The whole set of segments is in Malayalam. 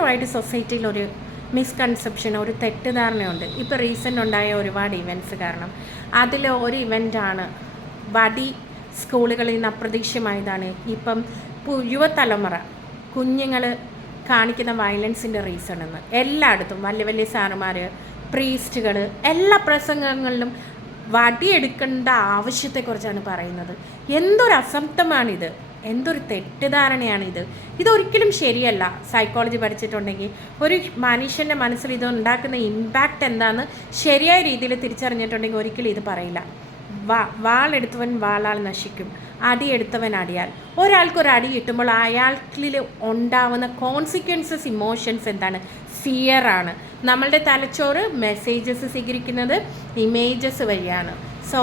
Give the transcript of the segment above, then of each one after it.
ഭയങ്കരമായിട്ട് സൊസൈറ്റിയിൽ ഒരു മിസ്കൺസെപ്ഷൻ, ഒരു തെറ്റിദ്ധാരണയുണ്ട്. ഇപ്പോൾ റീസെൻ്റ് ഉണ്ടായ ഒരുപാട് ഇവൻറ്റ്സ് കാരണം. അതിൽ ഒരു ഇവൻ്റാണ് വടി സ്കൂളുകളിൽ നിന്ന് അപ്രതീക്ഷിതമായതാണ്. ഇപ്പം യുവതലമുറ കുഞ്ഞുങ്ങൾ കാണിക്കുന്ന വയലൻസിൻ്റെ റീസൺ എന്ന് എല്ലായിടത്തും വലിയ വലിയ സാറുമാർ, പ്രീസ്റ്റുകൾ, എല്ലാ പ്രസംഗങ്ങളിലും വടിയെടുക്കേണ്ട ആവശ്യത്തെക്കുറിച്ചാണ് പറയുന്നത്. എന്തൊരു അസംബ്തമാണിത്, എന്തൊരു തെറ്റിദ്ധാരണയാണിത്. ഇതൊരിക്കലും ശരിയല്ല. സൈക്കോളജി പഠിച്ചിട്ടുണ്ടെങ്കിൽ ഒരു മനുഷ്യൻ്റെ മനസ്സിൽ ഇത് ഉണ്ടാക്കുന്ന ഇമ്പാക്റ്റ് എന്താണെന്ന് ശരിയായ രീതിയിൽ തിരിച്ചറിഞ്ഞിട്ടുണ്ടെങ്കിൽ ഒരിക്കലും ഇത് പറയില്ല. വാളെടുത്തവൻ വാളാൽ നശിക്കും, അടിയെടുത്തവൻ അടിയാൽ. ഒരാൾക്കൊരു അടി കിട്ടുമ്പോൾ അയാൾക്കിൽ ഉണ്ടാവുന്ന കോൺസിക്വൻസസ്, ഇമോഷൻസ് എന്താണ്? ഫിയറാണ്. നമ്മളുടെ തലച്ചോറ് മെസ്സേജസ് സ്വീകരിക്കുന്നത് ഇമേജസ് വഴിയാണ്. സോ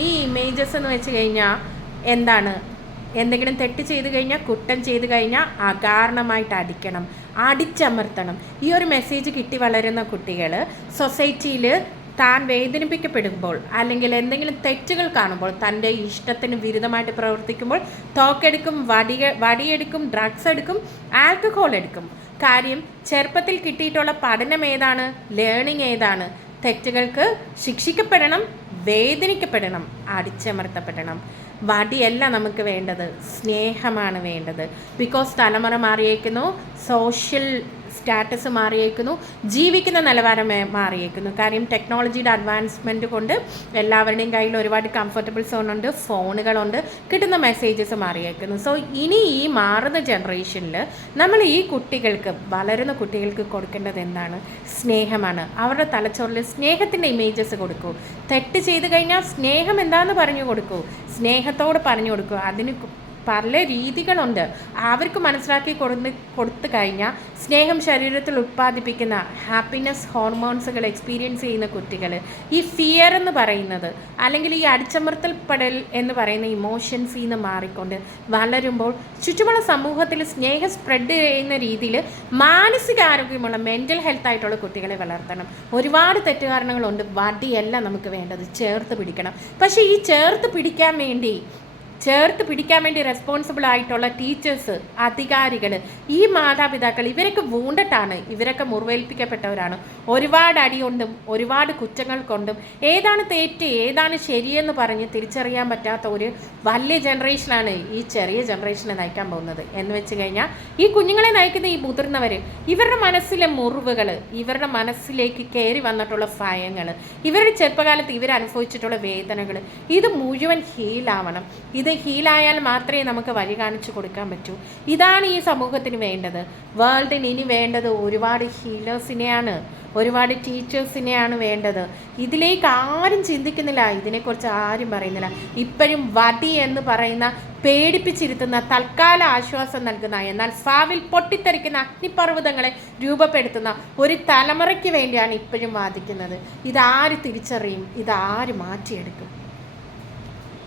ഈ ഇമേജസ് എന്ന് വെച്ച് കഴിഞ്ഞാൽ എന്താണ്? എന്തെങ്കിലും തെറ്റ് ചെയ്ത് കഴിഞ്ഞാൽ, കുറ്റം ചെയ്ത് കഴിഞ്ഞാൽ അകാരണമായിട്ട് അടിക്കണം, അടിച്ചമർത്തണം. ഈ ഒരു മെസ്സേജ് കിട്ടി വളരുന്ന കുട്ടികൾ സൊസൈറ്റിയിൽ താൻ വേദനിപ്പിക്കപ്പെടുമ്പോൾ അല്ലെങ്കിൽ എന്തെങ്കിലും തെറ്റുകൾ കാണുമ്പോൾ, തൻ്റെ ഇഷ്ടത്തിന് വിരുദ്ധമായിട്ട് പ്രവർത്തിക്കുമ്പോൾ തോക്കെടുക്കും, വടിയെടുക്കും, ഡ്രഗ്സ് എടുക്കും, ആൽക്കഹോൾ എടുക്കും. കാര്യം ചെറുപ്പത്തിൽ കിട്ടിയിട്ടുള്ള പഠനം ഏതാണ്? ലേണിംഗ് ഏതാണ്? തെറ്റുകൾക്ക് ശിക്ഷിക്കപ്പെടണം, വേദനിക്കപ്പെടണം, അടിച്ചമർത്തപ്പെടണം. വടിയല്ല നമുക്ക് വേണ്ടത്, സ്നേഹമാണ് വേണ്ടത്. ബിക്കോസ് തലമുറ മാറിയേക്കുന്നു, സോഷ്യൽ സ്റ്റാറ്റസ് മാറിയേക്കുന്നു, ജീവിക്കുന്ന നിലവാരം മാറിയേക്കുന്നു. കാര്യം ടെക്നോളജിയുടെ അഡ്വാൻസ്മെൻറ്റ് കൊണ്ട് എല്ലാവരുടെയും കയ്യിൽ ഒരുപാട് കംഫർട്ടബിൾ സോണുണ്ട്, ഫോണുകളുണ്ട്, കിട്ടുന്ന മെസ്സേജസ് മാറിയേക്കുന്നു. സോ ഇനി ഈ മാറുന്ന ജനറേഷനിൽ നമ്മൾ ഈ കുട്ടികൾക്ക്, വളരുന്ന കുട്ടികൾക്ക് കൊടുക്കേണ്ടത് എന്താണ്? സ്നേഹമാണ്. അവരുടെ തലച്ചോറിൽ സ്നേഹത്തിൻ്റെ ഇമേജസ് കൊടുക്കൂ. തെറ്റ് ചെയ്ത് കഴിഞ്ഞാൽ സ്നേഹം എന്താണെന്ന് പറഞ്ഞു കൊടുക്കൂ, സ്നേഹത്തോട് പറഞ്ഞു കൊടുക്കൂ. അതിന് പല രീതികളുണ്ട്. അവർക്ക് മനസ്സിലാക്കി കൊടുത്തു കഴിഞ്ഞാൽ സ്നേഹം ശരീരത്തിൽ ഉത്പാദിപ്പിക്കുന്ന ഹാപ്പിനെസ് ഹോർമോൺസുകൾ എക്സ്പീരിയൻസ് ചെയ്യുന്ന കുട്ടികൾ ഈ ഫിയർ എന്ന് പറയുന്നത് അല്ലെങ്കിൽ ഈ അടിച്ചമർത്തൽപ്പെടൽ എന്ന് പറയുന്ന ഇമോഷൻസിൽ നിന്ന് മാറിക്കൊണ്ട് വളരുമ്പോൾ ചുറ്റുമുള്ള സമൂഹത്തിൽ സ്നേഹം സ്പ്രെഡ് ചെയ്യുന്ന രീതിയിൽ മാനസികാരോഗ്യമുള്ള മെൻ്റൽ ഹെൽത്തായിട്ടുള്ള കുട്ടികളെ വളർത്തണം. ഒരുപാട് തെറ്റുകാരണങ്ങളുണ്ട്. വടിയല്ല നമുക്ക് വേണ്ടത്, ചേർത്ത് പിടിക്കണം. പക്ഷേ ഈ ചേർത്ത് പിടിക്കാൻ വേണ്ടി റെസ്പോൺസിബിൾ ആയിട്ടുള്ള ടീച്ചേഴ്സ്, അധികാരികൾ, ഈ മാതാപിതാക്കൾ ഇവരൊക്കെ വൂണ്ടട്ടാണ്, ഇവരൊക്കെ മുറിവേൽപ്പിക്കപ്പെട്ടവരാണ്. ഒരുപാട് അടികൊണ്ടും ഒരുപാട് കുറ്റങ്ങൾ കൊണ്ടും ഏതാണ് തെറ്റ് ഏതാണ് ശരിയെന്ന് പറഞ്ഞ് തിരിച്ചറിയാൻ പറ്റാത്ത ഒരു വലിയ ജനറേഷനാണ് ഈ ചെറിയ ജനറേഷനെ നയിക്കാൻ പോകുന്നത്. എന്ന് വെച്ച് കഴിഞ്ഞാൽ ഈ കുഞ്ഞുങ്ങളെ നയിക്കുന്ന ഈ മുതിർന്നവർ, ഇവരുടെ മനസ്സിലെ മുറിവുകൾ, ഇവരുടെ മനസ്സിലേക്ക് കയറി വന്നിട്ടുള്ള ഭയങ്ങൾ, ഇവരുടെ ചെറുപ്പകാലത്ത് ഇവരനുഭവിച്ചിട്ടുള്ള വേദനകൾ, ഇത് മുഴുവൻ ഹീലാവണം. ഇത് ഹീലായാൽ മാത്രമേ നമുക്ക് വഴി കാണിച്ചു കൊടുക്കാൻ പറ്റൂ. ഇതാണ് ഈ സമൂഹത്തിന് വേണ്ടത്. വേൾഡിന് ഇനി വേണ്ടത് ഒരുപാട് ഹീലേഴ്സിനെയാണ്, ഒരുപാട് ടീച്ചേഴ്സിനെയാണ് വേണ്ടത്. ഇതിലേക്ക് ആരും ചിന്തിക്കുന്നില്ല, ഇതിനെക്കുറിച്ച് ആരും പറയുന്നില്ല. ഇപ്പോഴും വടി എന്ന് പറയുന്ന പേടിപ്പിച്ചിരുത്തുന്ന, തൽക്കാല ആശ്വാസം നൽകുന്ന, എന്നാൽ ഭാവിയിൽ പൊട്ടിത്തെറിക്കുന്ന അഗ്നിപർവ്വതങ്ങളെ രൂപപ്പെടുത്തുന്ന ഒരു തലമുറയ്ക്ക് വേണ്ടിയാണ് ഇപ്പോഴും വാദിക്കുന്നത്. ഇതാര് തിരിച്ചറിയും? ഇതാര് മാറ്റിയെടുക്കും?